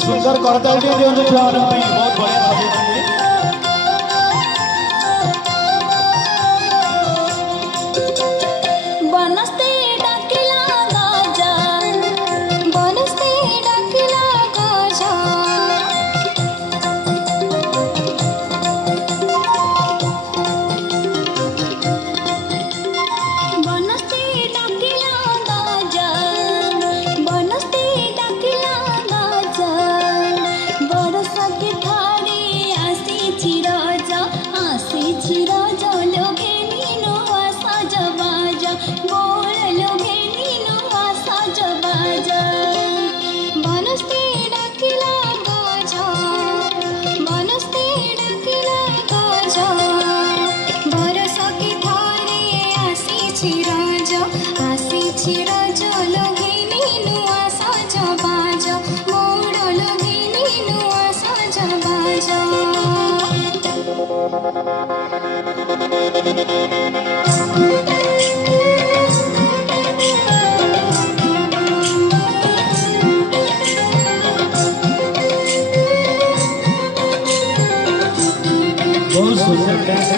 सुंदर करताल दियंतु छुआ बहुत बढ़िया बजाइछन्ति। बहुत सुंदर डांस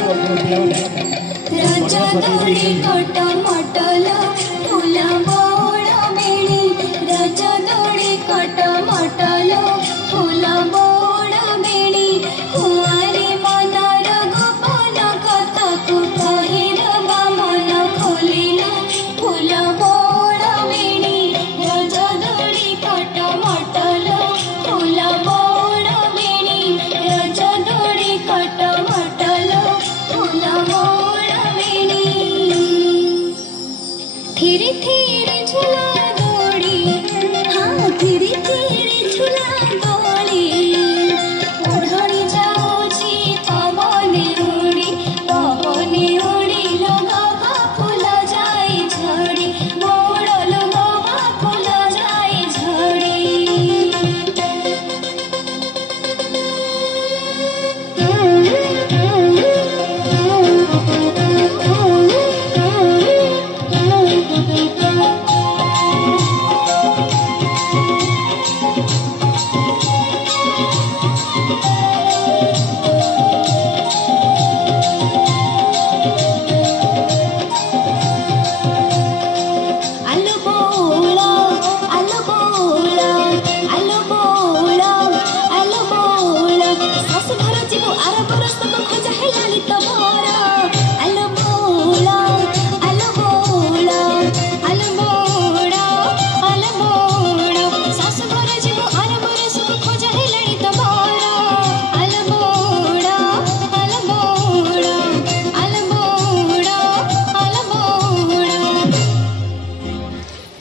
धीरे धीरे झूला दौड़ी, हाँ धीरे धीरे झूला दौड़ी, ओढ़नी जाऊची पवने उड़ी लगवा फूल जाए झड़ी, मोड़ लगवा फूल जाए झड़ी।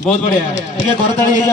बहुत बढ़िया ठीक है करताली।